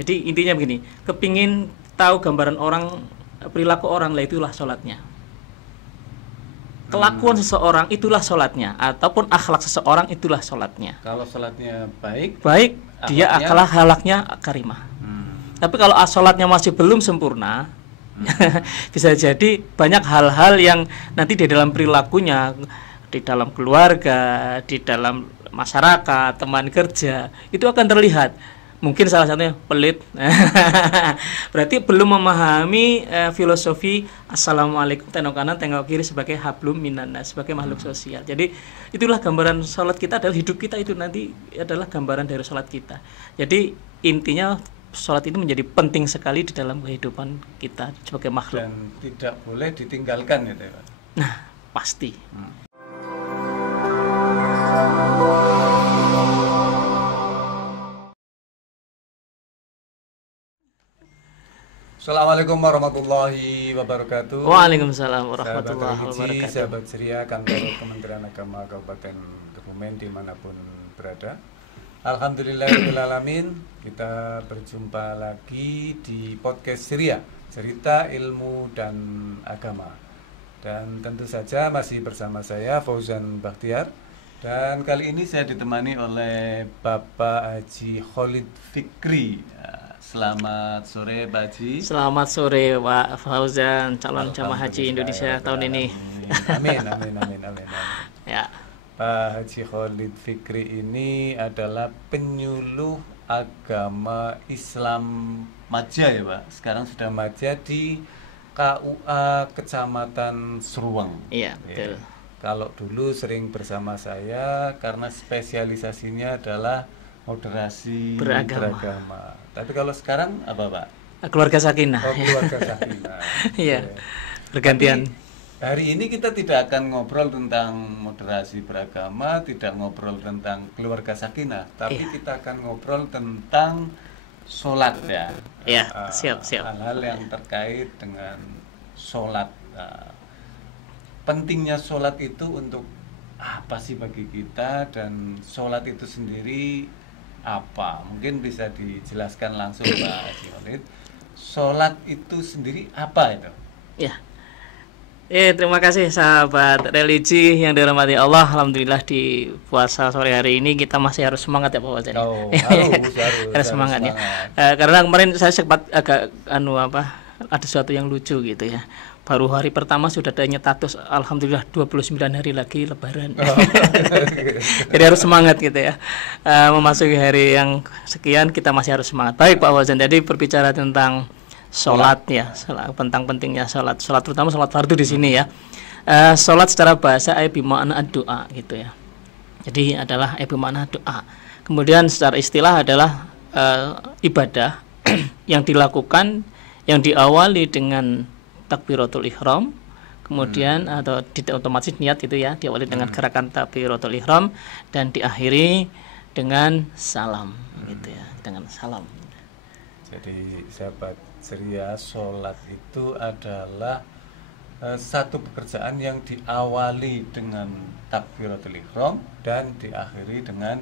Jadi intinya begini, kepingin tahu gambaran orang, perilaku orang lah, itulah sholatnya. Kelakuan seseorang itulah sholatnya, ataupun akhlak seseorang itulah sholatnya. Kalau sholatnya baik, dia akhlaknya karimah. Tapi kalau sholatnya masih belum sempurna, bisa jadi banyak hal-hal yang nanti di dalam perilakunya, di dalam keluarga, di dalam masyarakat, teman kerja, itu akan terlihat. Mungkin salah satunya pelit. Berarti belum memahami filosofi assalamualaikum, tengok kanan tengok kiri sebagai hablum minannas, sebagai makhluk sosial. Jadi itulah gambaran sholat kita, adalah hidup kita itu nanti adalah gambaran dari sholat kita. Jadi intinya sholat itu menjadi penting sekali di dalam kehidupan kita sebagai makhluk. Dan tidak boleh ditinggalkan gitu ya Pak. Nah, pasti. Assalamualaikum warahmatullahi wabarakatuh. Waalaikumsalam warahmatullahi wabarakatuh. Sahabat Ceria, kantor Kementerian Agama Kabupaten Kebumen dimanapun berada. Alhamdulillahirrahmanirrahim. Kita berjumpa lagi di podcast Ceria, cerita ilmu dan agama. Dan tentu saja masih bersama saya Fauzan Bakhtiar. Dan kali ini saya ditemani oleh Bapak Haji Khalid Fikri. Selamat sore Pak Haji. Selamat sore Pak Fauzan, calon jamaah haji Indonesia tahun ini. Amin. Ya. Pak Haji Khalid Fikri ini adalah penyuluh agama Islam Maja ya Pak. Sekarang sudah Maja di KUA Kecamatan Seruang. Iya, betul. Kalau dulu sering bersama saya karena spesialisasinya adalah moderasi beragama. Tapi kalau sekarang apa Pak? Keluarga Sakinah. Oh, keluarga Sakinah. Iya. Bergantian. Tapi hari ini kita tidak akan ngobrol tentang moderasi beragama, tidak ngobrol tentang keluarga Sakinah, tapi kita akan ngobrol tentang sholat ya. Iya, siap. Hal-hal yang terkait dengan sholat. Pentingnya sholat itu untuk apa sih bagi kita, dan sholat itu sendiri apa? Mungkin bisa dijelaskan langsung Pak Haji Khalid. Sholat itu sendiri apa itu? Ya. Terima kasih sahabat religi yang dirahmati Allah. Alhamdulillah di puasa sore hari ini kita masih harus semangat ya Pak Fauzan. Harus semangat ya. Karena kemarin saya sempat agak ada sesuatu yang lucu gitu ya. Baru hari pertama sudah ada status alhamdulillah 29 hari lagi lebaran. Jadi harus semangat gitu ya. Memasuki hari yang sekian kita masih harus semangat. Baik Pak Fauzan, jadi berbicara tentang sholat ya, tentang pentingnya sholat terutama sholat fardu di sini ya. Sholat secara bahasa bima'na doa gitu ya. Jadi adalah bima'na doa. Kemudian secara istilah adalah ibadah yang dilakukan, yang diawali dengan takbiratul ihram, kemudian atau otomatis niat itu ya, diawali dengan gerakan takbiratul ihram dan diakhiri dengan salam gitu ya, dengan salam. Jadi sahabat ceria, sholat itu adalah satu pekerjaan yang diawali dengan takbiratul ihram dan diakhiri dengan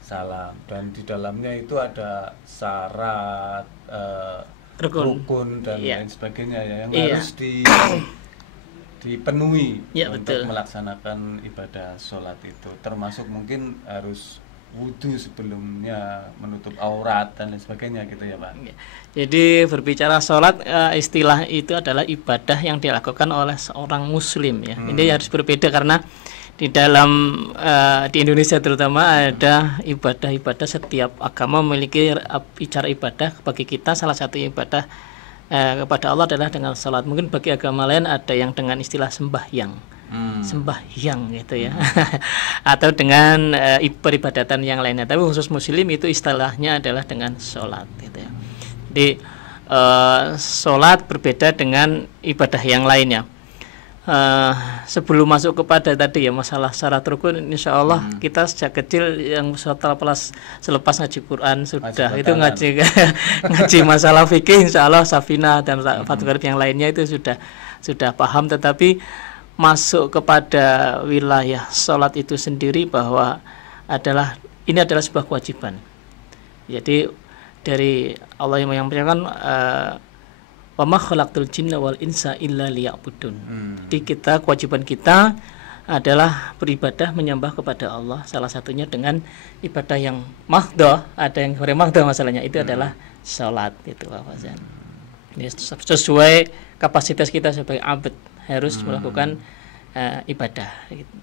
salam, dan di dalamnya itu ada syarat rukun dan lain sebagainya ya, yang harus dipenuhi untuk melaksanakan ibadah sholat itu, termasuk mungkin harus wudhu sebelumnya, menutup aurat dan lain sebagainya gitu ya Pak. Jadi berbicara sholat, istilah itu adalah ibadah yang dilakukan oleh seorang muslim ya. Ini harus berbeda karena di dalam di Indonesia terutama ada ibadah-ibadah, setiap agama memiliki cara ibadah. Bagi kita salah satu ibadah kepada Allah adalah dengan salat. Mungkin bagi agama lain ada yang dengan istilah sembahyang gitu ya. Atau dengan peribadatan yang lainnya. Tapi khusus muslim itu istilahnya adalah dengan salat gitu ya. Jadi salat berbeda dengan ibadah yang lainnya. Sebelum masuk kepada tadi ya masalah syarat rukun, insya Allah kita sejak kecil yang selepas ngaji Quran sudah itu ngaji masalah fikih, insya Allah Safinah dan Fathul Qarib yang lainnya itu sudah paham. Tetapi masuk kepada wilayah sholat itu sendiri bahwa ini adalah sebuah kewajiban. Jadi dari Allah yang menyampaikan wa ma khalaqtul jinna wal insa illa liya'budun. Jadi kewajiban kita adalah beribadah menyembah kepada Allah, salah satunya dengan ibadah yang mahdhah. Ada yang mahdhah masalahnya itu adalah salat gitu Pak Fauzan. Ini sesuai kapasitas kita sebagai abd harus melakukan ibadah gitu.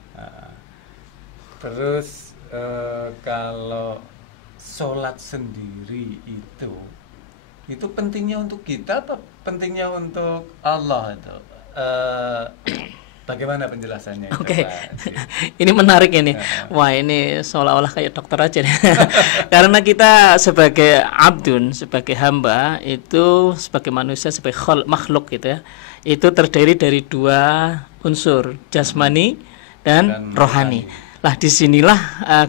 Terus kalau salat sendiri itu pentingnya untuk kita atau pentingnya untuk Allah itu? Bagaimana penjelasannya? Oke. Ini menarik ini. Wah, ini seolah-olah kayak dokter aja nih. Karena kita sebagai abdun, sebagai hamba itu sebagai manusia, sebagai makhluk gitu ya. Itu terdiri dari dua unsur, jasmani dan rohani. Lah disinilah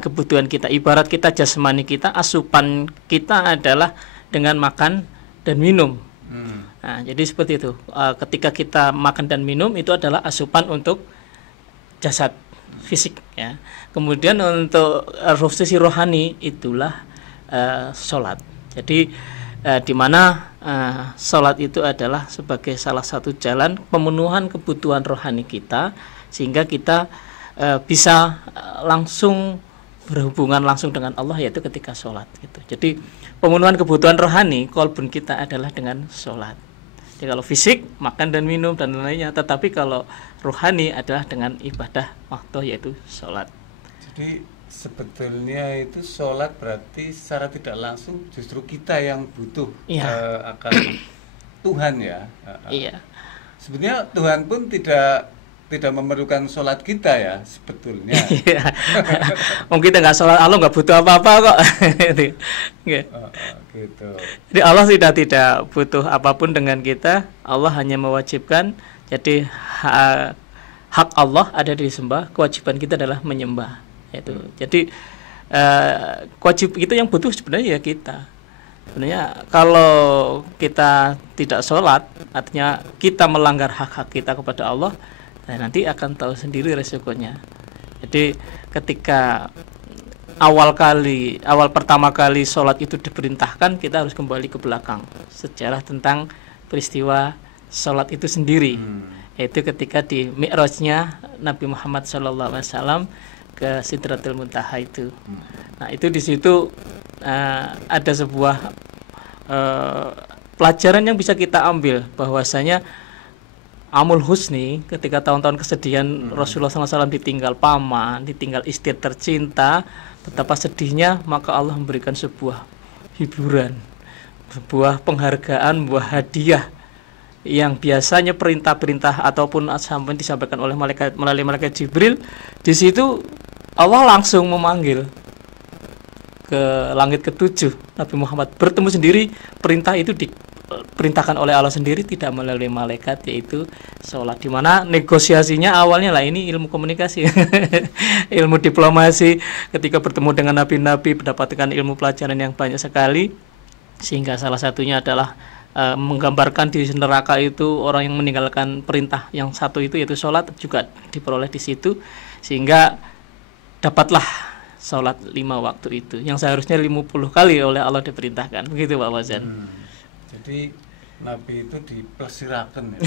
kebutuhan kita. Ibarat kita jasmani kita, asupan kita adalah dengan makan dan minum. Nah, jadi seperti itu. Ketika kita makan dan minum itu adalah asupan untuk jasad fisik ya. Kemudian untuk sisi rohani itulah sholat. Jadi di mana sholat itu adalah sebagai salah satu jalan pemenuhan kebutuhan rohani kita, sehingga kita bisa langsung berhubungan langsung dengan Allah, yaitu ketika sholat gitu. Jadi pemenuhan kebutuhan rohani kolbun kita adalah dengan sholat. Jadi kalau fisik makan dan minum dan lainnya, tetapi kalau rohani adalah dengan ibadah waktu, yaitu sholat. Jadi sebetulnya itu sholat berarti secara tidak langsung justru kita yang butuh akan Tuhan ya. Iya. Sebenarnya Tuhan pun tidak memerlukan sholat kita ya sebetulnya. Mungkin kita nggak sholat, Allah nggak butuh apa-apa kok. Gitu. Jadi Allah tidak butuh apapun dengan kita. Allah hanya mewajibkan. Jadi hak Allah ada disembah. Kewajiban kita adalah menyembah. Jadi wajib itu yang butuh sebenarnya ya kita. Sebenarnya kalau kita tidak sholat, artinya kita melanggar hak-hak kita kepada Allah. Nah, nanti akan tahu sendiri resikonya. Jadi ketika awal pertama kali sholat itu diperintahkan, kita harus kembali ke belakang sejarah tentang peristiwa sholat itu sendiri. Yaitu ketika di Mi'rajnya Nabi Muhammad SAW ke Sidratul Muntaha itu. Nah, itu di situ ada sebuah pelajaran yang bisa kita ambil, bahwasanya Amul Husni, ketika tahun-tahun kesedihan Rasulullah SAW ditinggal paman, ditinggal istri tercinta, betapa sedihnya, maka Allah memberikan sebuah hiburan, sebuah penghargaan, sebuah hadiah yang biasanya perintah-perintah ataupun sampai disampaikan oleh malaikat melalui malaikat Jibril. Di situ Allah langsung memanggil ke langit ketujuh, Nabi Muhammad bertemu sendiri. Perintah itu diperintahkan oleh Allah sendiri, tidak melalui malaikat, yaitu sholat. Dimana negosiasinya awalnya lah ini ilmu komunikasi, ilmu diplomasi. Ketika bertemu dengan nabi-nabi, mendapatkan ilmu pelajaran yang banyak sekali, sehingga salah satunya adalah menggambarkan di neraka itu orang yang meninggalkan perintah yang satu itu, yaitu sholat, juga diperoleh di situ, sehingga dapatlah sholat 5 waktu itu yang seharusnya 50 kali oleh Allah diperintahkan. Begitu Pak Fauzan. Jadi Nabi itu diplesirakan ya.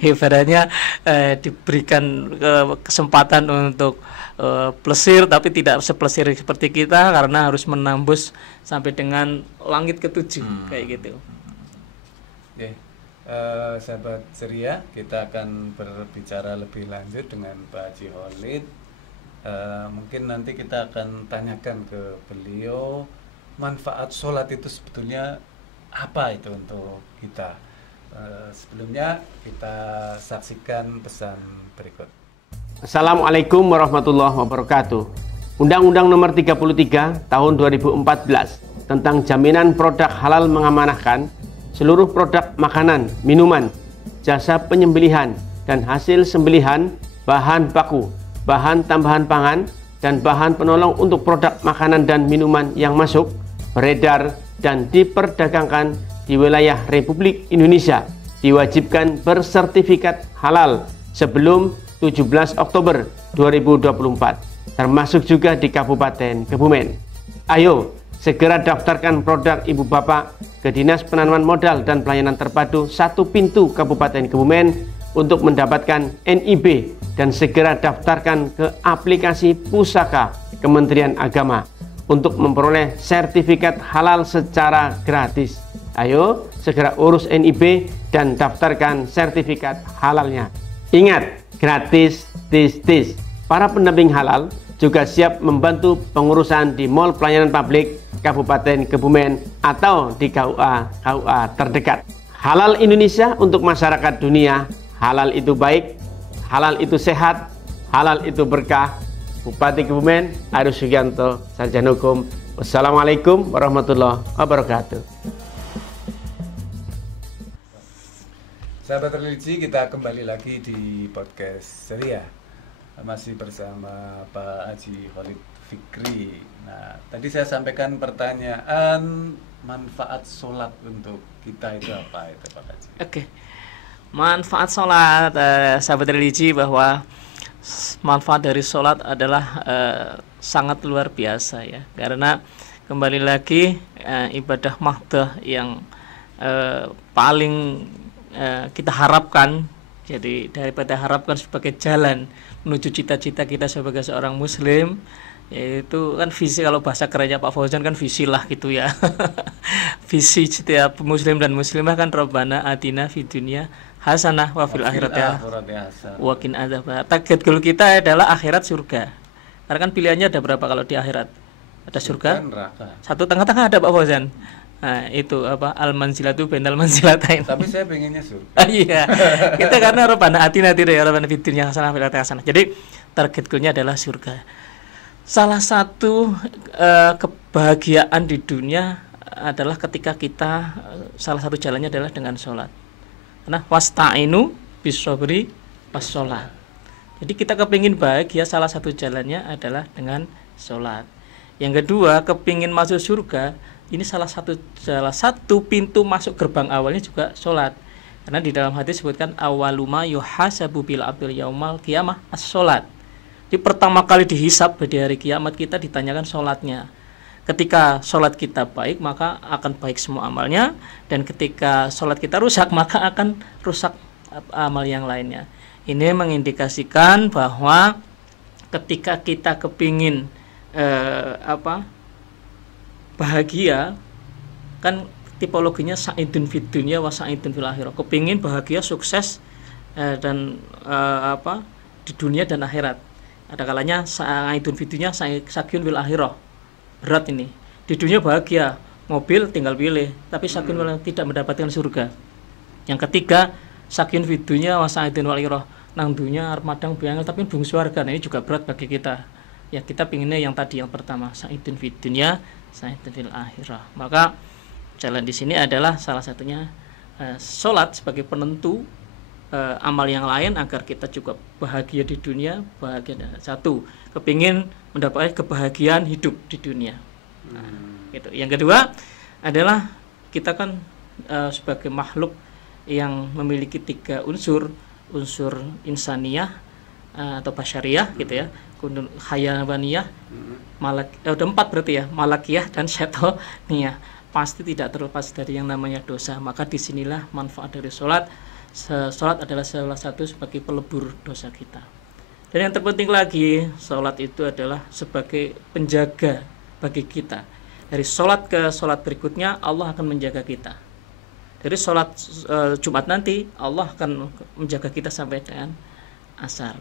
ibaratnya diberikan kesempatan untuk plesir, tapi tidak seplesir seperti kita, karena harus menembus sampai dengan langit ketujuh kayak gitu. Sahabat ceria, kita akan berbicara lebih lanjut dengan Pak Haji Khalid. Mungkin nanti kita akan tanyakan ke beliau manfaat sholat itu sebetulnya apa itu untuk kita. Sebelumnya kita saksikan pesan berikut. Assalamualaikum warahmatullahi wabarakatuh. Undang-Undang Nomor 33 Tahun 2014 tentang jaminan produk halal mengamanahkan seluruh produk makanan, minuman, jasa penyembelihan dan hasil sembelihan, bahan baku, bahan tambahan pangan, dan bahan penolong untuk produk makanan dan minuman yang masuk, beredar, dan diperdagangkan di wilayah Republik Indonesia diwajibkan bersertifikat halal sebelum 17 Oktober 2024, termasuk juga di Kabupaten Kebumen. Ayo, Segera daftarkan produk Ibu Bapak ke Dinas Penanaman Modal dan Pelayanan Terpadu Satu Pintu Kabupaten Kebumen untuk mendapatkan NIB, dan segera daftarkan ke aplikasi Pusaka Kementerian Agama untuk memperoleh sertifikat halal secara gratis. Ayo segera urus NIB dan daftarkan sertifikat halalnya. Ingat, gratis, tis. Para pendamping halal juga siap membantu pengurusan di Mall Pelayanan Publik Kabupaten Kebumen atau di KUA terdekat. Halal Indonesia untuk masyarakat dunia. Halal itu baik, halal itu sehat, halal itu berkah. Bupati Kebumen, Aris Sugianto, Sarjana Hukum. Wassalamualaikum warahmatullahi wabarakatuh. Sahabat religi, kita kembali lagi di podcast Ceria. Masih bersama Pak Haji Khalid Fikri. Nah, tadi saya sampaikan pertanyaan manfaat sholat untuk kita itu apa itu Pak Haji? Oke. Manfaat sholat, sahabat religi, bahwa manfaat dari sholat adalah sangat luar biasa ya, karena kembali lagi ibadah mahdoh yang paling kita harapkan, jadi daripada harapkan sebagai jalan menuju cita-cita kita sebagai seorang muslim, yaitu kan visi, kalau bahasa kerennya Pak Fauzan kan visi lah gitu ya. Visi setiap muslim dan muslimah kan Rabbana atina fid dunya hasanah wa fil akhirati wa qina adzabannar. Target goal kita adalah akhirat surga. Karena kan pilihannya ada berapa kalau di akhirat? Ada surga, satu tengah-tengah ada Pak Fauzan. Nah, itu apa? Al-manzilatu bainal manzilatain. Tapi saya pengennya surga. Iya. Kita karena Rabbana atina tidak ya Rabbana fid dunya hasanah wa fil akhirati hasanah. Jadi target goalnya adalah surga. Salah satu kebahagiaan di dunia adalah ketika kita salah satu jalannya adalah dengan sholat. Nah, wasta'inu bis-shabri was-sholat. Jadi kita kepingin bahagia, salah satu jalannya adalah dengan sholat. Yang kedua, kepingin masuk surga, ini salah satu pintu masuk gerbang awalnya juga sholat. Karena di dalam hadis disebutkan awaluma yuhasabu bil abdil yaumal qiyamah as-sholat. Di pertama kali dihisab di hari kiamat kita ditanyakan sholatnya. Ketika sholat kita baik, maka akan baik semua amalnya, dan ketika sholat kita rusak, maka akan rusak amal yang lainnya. Ini mengindikasikan bahwa ketika kita kepingin bahagia, kan tipologinya sa'idun fid dunya wa sa'idun fil akhirah. Kepingin bahagia, sukses dan di dunia dan akhirat. Ada kalanya sa'idun fid dunya, sakyun fil akhirah. Berat ini. Di dunia bahagia, mobil tinggal pilih, tapi sakyun tidak mendapatkan surga. Yang ketiga, sakyun fid dunya wa sa'idun wal akhirah. Nang dunya arep madang biangel tapi bung surga. Nah, ini juga berat bagi kita. Ya, kita pinginnya yang tadi, yang pertama, sa'idun fid dunya, sa'idun fil akhirah. Maka jalan di sini adalah salah satunya sholat sebagai penentu amal yang lain agar kita juga bahagia di dunia, bahagia. Satu, kepingin mendapatkan kebahagiaan hidup di dunia. Nah, gitu. Yang kedua adalah kita kan sebagai makhluk yang memiliki tiga unsur insaniyah atau basyariyah gitu ya, hayawaniyah, ada empat berarti ya, malakiyah dan syaitoniyah. Pasti tidak terlepas dari yang namanya dosa. Maka disinilah manfaat dari sholat. Sholat adalah salah satu sebagai pelebur dosa kita. Dan yang terpenting lagi, sholat itu adalah sebagai penjaga bagi kita. Dari sholat ke sholat berikutnya, Allah akan menjaga kita. Dari sholat Jumat nanti, Allah akan menjaga kita sampai dengan asar.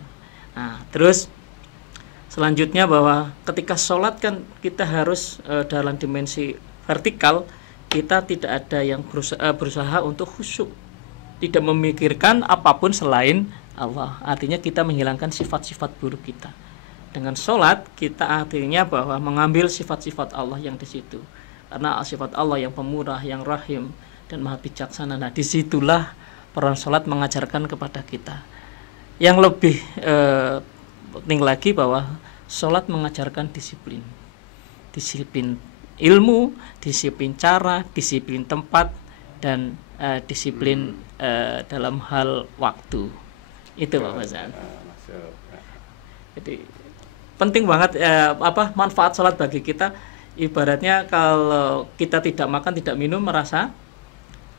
Nah, terus selanjutnya bahwa ketika sholat kan kita harus dalam dimensi vertikal, kita tidak ada yang berusaha untuk khusyuk, tidak memikirkan apapun selain Allah. Artinya kita menghilangkan sifat-sifat buruk kita. Dengan sholat kita artinya bahwa mengambil sifat-sifat Allah yang di situ. Karena sifat Allah yang pemurah, yang rahim dan maha bijaksana. Nah, disitulah peran sholat mengajarkan kepada kita. Yang lebih penting lagi bahwa sholat mengajarkan disiplin. Disiplin ilmu, disiplin cara, disiplin tempat, dan disiplin dalam hal waktu. Itu Pak Fauzan. Jadi penting banget manfaat sholat bagi kita. Ibaratnya kalau kita tidak makan, tidak minum, merasa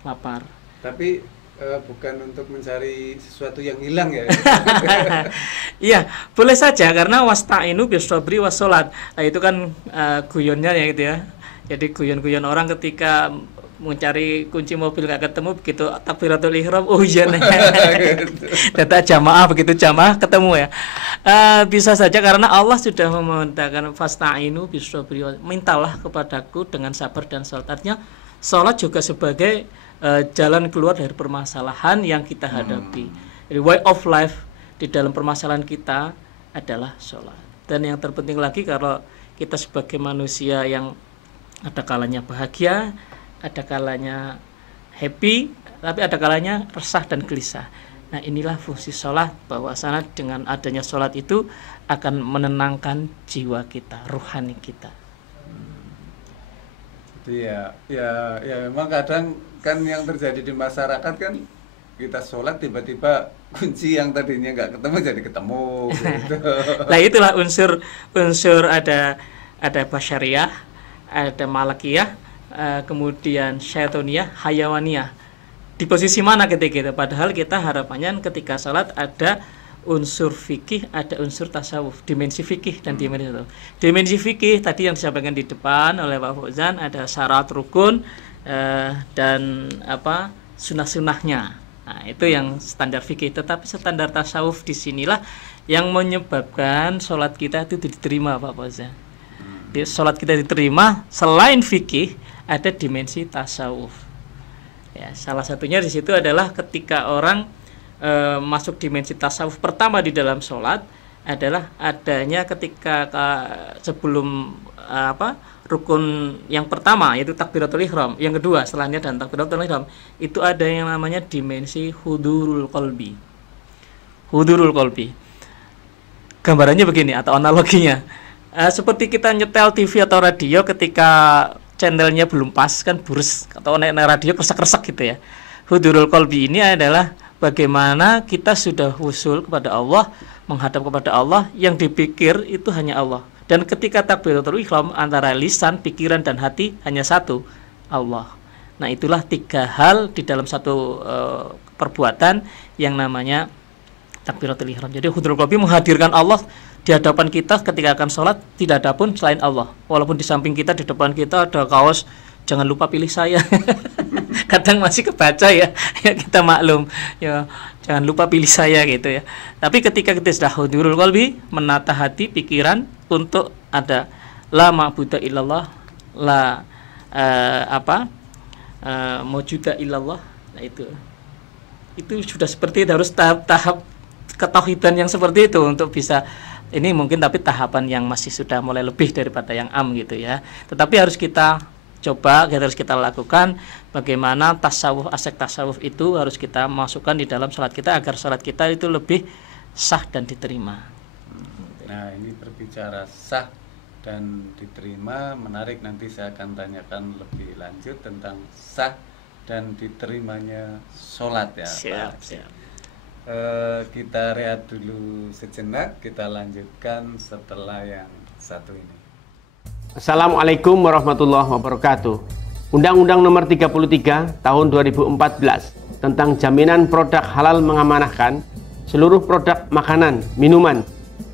lapar. Tapi bukan untuk mencari sesuatu yang hilang ya. Iya, boleh saja, karena wasta'inu bis-shabri was-sholat. Nah, itu kan guyonnya ya gitu ya. Jadi guyon-guyon orang ketika mencari kunci mobil nggak ketemu, begitu takbiratul ihram, oh iya nih. Data jamaah, begitu jamaah ketemu ya. Bisa saja karena Allah sudah memerintahkan fasta'inu bis-shabri, mintalah kepadaku dengan sabar dan sholat. Artinya sholat juga sebagai jalan keluar dari permasalahan yang kita hadapi. Jadi way of life di dalam permasalahan kita adalah sholat. Dan yang terpenting lagi, kalau kita sebagai manusia yang ada kalanya bahagia, ada kalanya happy, tapi ada kalanya resah dan gelisah. Nah, inilah fungsi sholat, bahwasanya dengan adanya sholat itu akan menenangkan jiwa kita, rohani kita. Jadi ya memang kadang kan yang terjadi di masyarakat kan, kita sholat tiba-tiba kunci yang tadinya nggak ketemu jadi ketemu gitu. Nah, itulah unsur ada basyariyah, ada malakiyah, kemudian syaitoniyah, hayawaniyah. Di posisi mana ketika itu? Padahal kita harapannya ketika sholat ada unsur fikih, ada unsur tasawuf, dimensi fikih dan dimensi itu. Dimensi fikih tadi yang disampaikan di depan oleh Pak Fauzan, ada syarat rukun dan sunah-sunahnya. Nah, itu yang standar fikih. Tetapi standar tasawuf disinilah yang menyebabkan sholat kita itu diterima, Pak Fauzan. Sholat kita diterima selain fikih, ada dimensi tasawuf. Ya, salah satunya di situ adalah ketika orang masuk dimensi tasawuf pertama di dalam sholat adalah adanya ketika sebelum rukun yang pertama yaitu takbiratul ihram, yang kedua setelahnya dan takbiratul ihram, itu ada yang namanya dimensi hudurul qalbi. Hudurul qalbi. Gambarannya begini atau analoginya, seperti kita nyetel TV atau radio ketika channelnya belum pas kan burus, atau naik radio kresek-kresek gitu ya. Hudurul qalbi ini adalah bagaimana kita sudah usul kepada Allah, menghadap kepada Allah, yang dipikir itu hanya Allah. Dan ketika takbiratul ihram, antara lisan, pikiran dan hati hanya satu, Allah. Nah, itulah tiga hal di dalam satu perbuatan yang namanya takbiratul ihram. Jadi hudurul qalbi menghadirkan Allah di hadapan kita ketika akan sholat, tidak ada pun selain Allah. Walaupun di samping kita, di depan kita ada kaos jangan lupa pilih saya. Kadang masih kebaca ya, kita maklum ya, jangan lupa pilih saya gitu ya. Tapi ketika kita sudah hudurul qalbi, menata hati, pikiran untuk ada la ma'budu illallah, la maujuda illallah. Nah, itu sudah seperti itu, harus tahap ketauhidan yang seperti itu untuk bisa ini mungkin, tapi tahapan yang masih sudah mulai lebih daripada yang gitu ya. Tetapi harus kita coba, harus kita lakukan bagaimana tasawuf, aspek tasawuf itu harus kita masukkan di dalam sholat kita agar sholat kita itu lebih sah dan diterima. Nah, ini berbicara sah dan diterima menarik, nanti saya akan tanyakan lebih lanjut tentang sah dan diterimanya sholat ya. Siap. Kita rehat dulu sejenak, kita lanjutkan setelah yang satu ini. Assalamualaikum warahmatullahi wabarakatuh. Undang-Undang Nomor 33 Tahun 2014 tentang jaminan produk halal mengamanahkan seluruh produk makanan, minuman,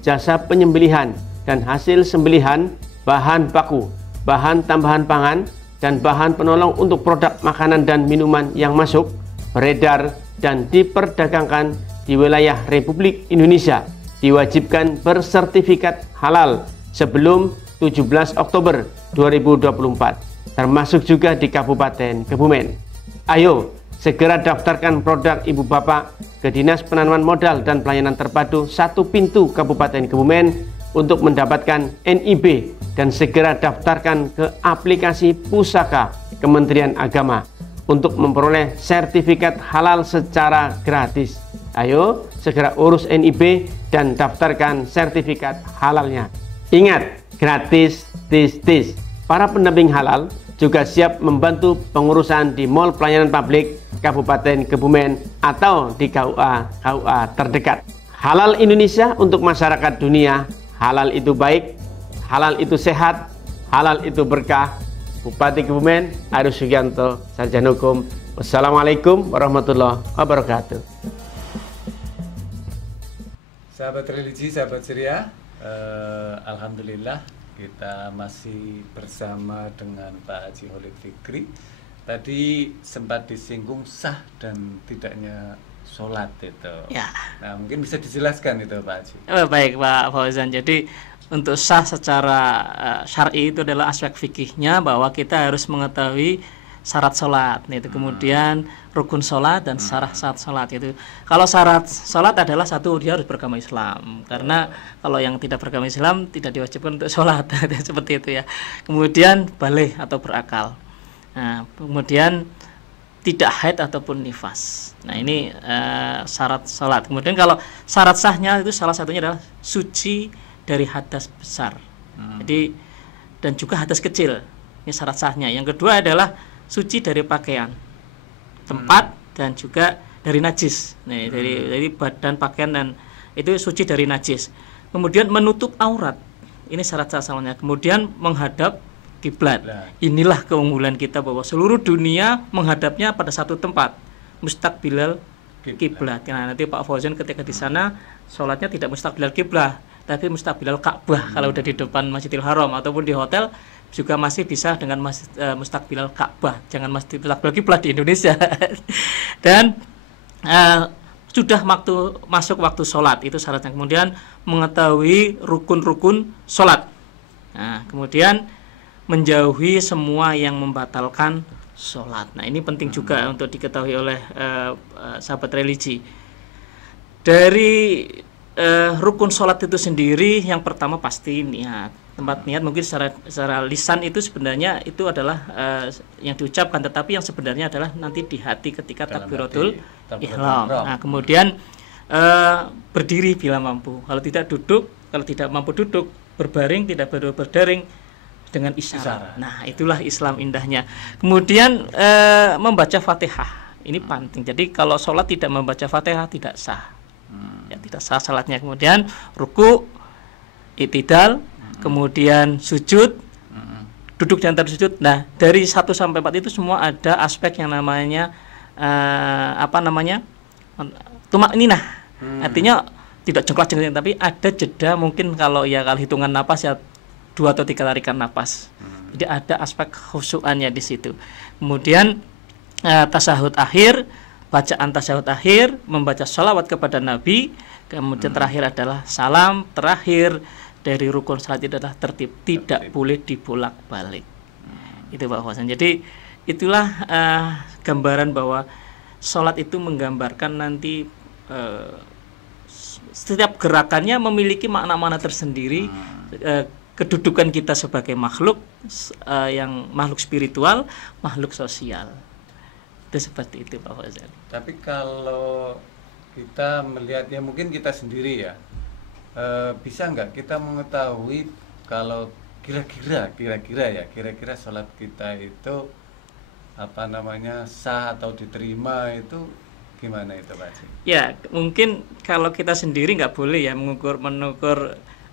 jasa penyembelihan dan hasil sembelihan, bahan baku, bahan tambahan pangan, dan bahan penolong untuk produk makanan dan minuman yang masuk, beredar, dan diperdagangkan di wilayah Republik Indonesia diwajibkan bersertifikat halal sebelum 17 Oktober 2024, termasuk juga di Kabupaten Kebumen. Ayo, segera daftarkan produk Ibu Bapak ke Dinas Penanaman Modal dan Pelayanan Terpadu 1 Pintu Kabupaten Kebumen untuk mendapatkan NIB, dan segera daftarkan ke aplikasi Pusaka Kementerian Agama untuk memperoleh sertifikat halal secara gratis. Ayo, segera urus NIB dan daftarkan sertifikat halalnya. Ingat, gratis, tis. Para pendamping halal juga siap membantu pengurusan di Mall Pelayanan Publik Kabupaten Kebumen atau di KUA terdekat. Halal Indonesia untuk masyarakat dunia. Halal itu baik, halal itu sehat, halal itu berkah. Bupati Kebumen, Arie Sugianto, Sarjana Hukum. Wassalamualaikum warahmatullahi wabarakatuh. Sahabat religi, sahabat ceria, alhamdulillah kita masih bersama dengan Pak Haji Khalid Fikri. Tadi sempat disinggung sah dan tidaknya sholat itu. Ya. Nah, mungkin bisa dijelaskan itu Pak Haji. Baik Pak Fauzan. Jadi untuk sah secara syar'i itu adalah aspek fikihnya, bahwa kita harus mengetahui syarat sholat, itu kemudian rukun sholat dan syarat sholat itu. Kalau syarat sholat adalah satu, dia harus beragama Islam, karena kalau yang tidak beragama Islam tidak diwajibkan untuk sholat seperti itu ya. Kemudian baligh atau berakal. Nah, kemudian tidak haid ataupun nifas. Nah ini syarat sholat. Kemudian kalau syarat sahnya itu salah satunya adalah suci dari hadas besar. Jadi dan juga hadas kecil. Ini syarat sahnya. Yang kedua adalah suci dari pakaian, tempat, dan juga dari najis. Nah, dari badan, pakaian, dan itu suci dari najis. Kemudian menutup aurat. Ini syarat asalnya. Kemudian menghadap kiblat. Inilah keunggulan kita, bahwa seluruh dunia menghadapnya pada satu tempat, mustaqbilal kiblat. Nah, nanti Pak Fauzan ketika di sana sholatnya tidak mustaqbilal kiblat, tapi mustaqbilal Ka'bah. Kalau udah di depan Masjidil Haram ataupun di hotel juga masih bisa dengan mustaqbilal Ka'bah, jangan mustaqbilal kiblat di Indonesia. Dan sudah masuk waktu sholat, itu syaratnya. Kemudian mengetahui rukun-rukun sholat. Nah, kemudian menjauhi semua yang membatalkan sholat. Nah ini penting juga untuk diketahui oleh sahabat religi. Dari rukun sholat itu sendiri, yang pertama pasti niat. Tempat niat mungkin secara lisan itu sebenarnya itu adalah yang diucapkan, tetapi yang sebenarnya adalah nanti di hati ketika takbiratul ihram. Nah kemudian berdiri bila mampu, kalau tidak duduk, kalau tidak mampu duduk, berbaring, tidak berbaring dengan isyarat. Nah itulah Islam indahnya. Kemudian membaca Fatihah, ini penting. Jadi kalau sholat tidak membaca Fatihah tidak sah, ya, tidak sah sholatnya. Kemudian ruku, i'tidal, kemudian sujud, duduk dan tersujud. Nah dari 1 sampai 4 itu semua ada aspek yang namanya tumakninah. Artinya tidak jengklak-jengklak, tapi ada jeda, mungkin kalau hitungan napas ya 2 atau 3 tarikan napas. Jadi ada aspek khusyuannya di situ. Kemudian tasyahud akhir, bacaan tasyahud akhir, membaca sholawat kepada Nabi. Kemudian terakhir adalah salam. Terakhir dari rukun salat itu adalah tertib, tidak boleh dibolak-balik. Itu Pak Hasan. Jadi itulah gambaran bahwa sholat itu menggambarkan nanti setiap gerakannya memiliki makna-makna tersendiri. Kedudukan kita sebagai makhluk yang makhluk spiritual, makhluk sosial. Itu seperti itu Pak Fauzan. Tapi kalau kita melihat, ya mungkin kita sendiri ya, bisa nggak kita mengetahui kalau kira-kira sholat kita itu sah atau diterima, itu gimana itu Pak Haji? Ya mungkin kalau kita sendiri nggak boleh ya mengukur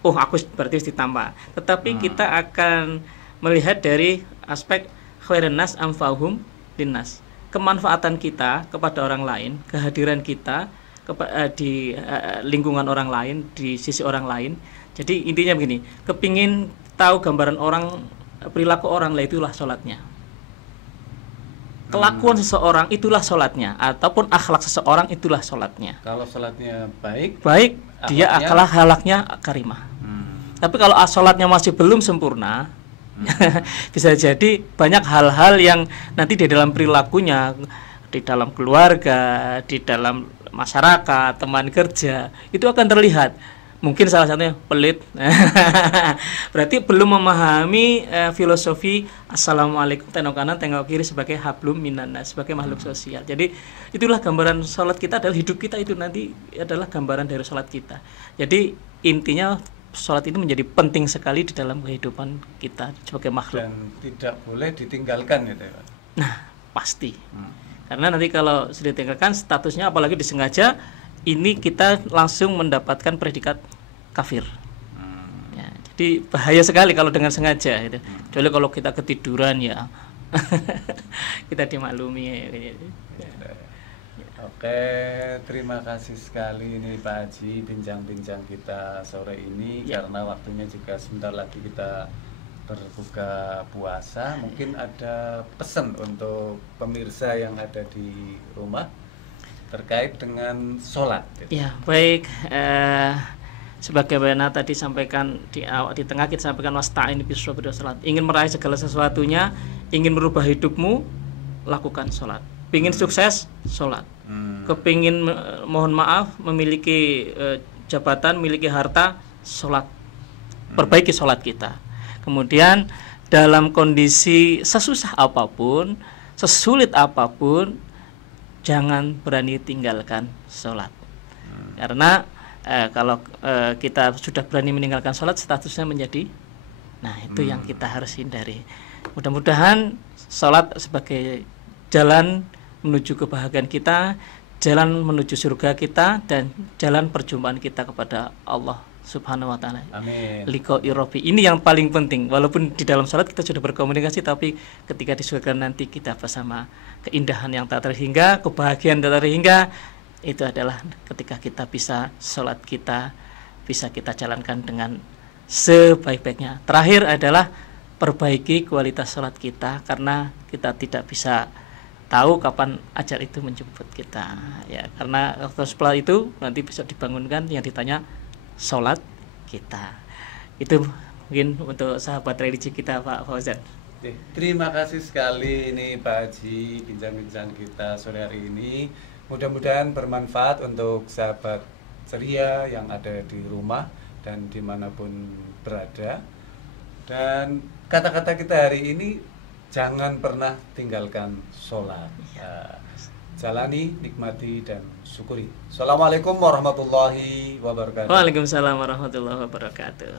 aku berarti ditambah, tetapi kita akan melihat dari aspek khairan nas anfa'uhum linnas, kemanfaatan kita kepada orang lain, kehadiran kita di lingkungan orang lain, di sisi orang lain. Jadi intinya begini, kepingin tahu gambaran orang, perilaku orang lah, itulah sholatnya. Kelakuan seseorang itulah sholatnya, ataupun akhlak seseorang itulah sholatnya. Kalau sholatnya baik, dia akhlaknya karimah. Tapi kalau sholatnya masih belum sempurna, bisa jadi banyak hal-hal yang nanti di dalam perilakunya, di dalam keluarga, di dalam masyarakat, teman kerja, itu akan terlihat. Mungkin salah satunya pelit. Berarti belum memahami filosofi assalamualaikum, tengok kanan tengok kiri sebagai hablum minannas, sebagai makhluk sosial. Jadi itulah gambaran sholat kita, adalah hidup kita itu nanti adalah gambaran dari sholat kita. Jadi intinya sholat itu menjadi penting sekali di dalam kehidupan kita sebagai makhluk. Dan tidak boleh ditinggalkan gitu ya. Nah pasti. Karena nanti kalau sudah ditinggalkan statusnya, apalagi disengaja, ini kita langsung mendapatkan predikat kafir. Ya, Jadi bahaya sekali kalau dengan sengaja gitu. Kecuali kalau kita ketiduran ya kita dimaklumi. Oke, terima kasih sekali ini Pak Haji bincang-bincang kita sore ini karena waktunya juga sebentar lagi kita berbuka puasa. Mungkin ada pesan untuk pemirsa yang ada di rumah terkait dengan sholat. Ya, baik. Sebagaimana tadi sampaikan di tengah kita sampaikan wasta'in bis-shabri was-salat. Ingin meraih segala sesuatunya, ingin merubah hidupmu, lakukan sholat. Pingin sukses, sholat. Kepingin mohon maaf memiliki jabatan, memiliki harta, sholat. Perbaiki sholat kita. Kemudian dalam kondisi sesusah apapun, sesulit apapun, jangan berani tinggalkan sholat. Karena kalau kita sudah berani meninggalkan sholat, statusnya menjadi, nah itu yang kita harus hindari. Mudah-mudahan sholat sebagai jalan menuju kebahagiaan kita, jalan menuju surga kita, dan jalan perjumpaan kita kepada Allah Subhanahu wa ta'ala. Amin. Liqa'i Rabbi. Ini yang paling penting. Walaupun di dalam sholat kita sudah berkomunikasi, tapi ketika di surga nanti kita bersama, keindahan yang tak terhingga, kebahagiaan tak terhingga, itu adalah ketika kita bisa sholat kita bisa kita jalankan dengan sebaik-baiknya. Terakhir adalah perbaiki kualitas sholat kita, karena kita tidak bisa tahu kapan ajal itu menjemput kita ya, karena setelah itu nanti bisa dibangunkan yang ditanya sholat kita. Itu mungkin untuk sahabat religi kita, Pak Fauzan. Terima kasih sekali ini Pak Haji bincang-bincang kita sore hari ini. Mudah-mudahan bermanfaat untuk sahabat ceria yang ada di rumah dan dimanapun berada. Dan kata-kata kita hari ini, jangan pernah tinggalkan sholat. Jalani, nikmati, dan syukuri. Assalamualaikum warahmatullahi wabarakatuh. Waalaikumsalam warahmatullahi wabarakatuh.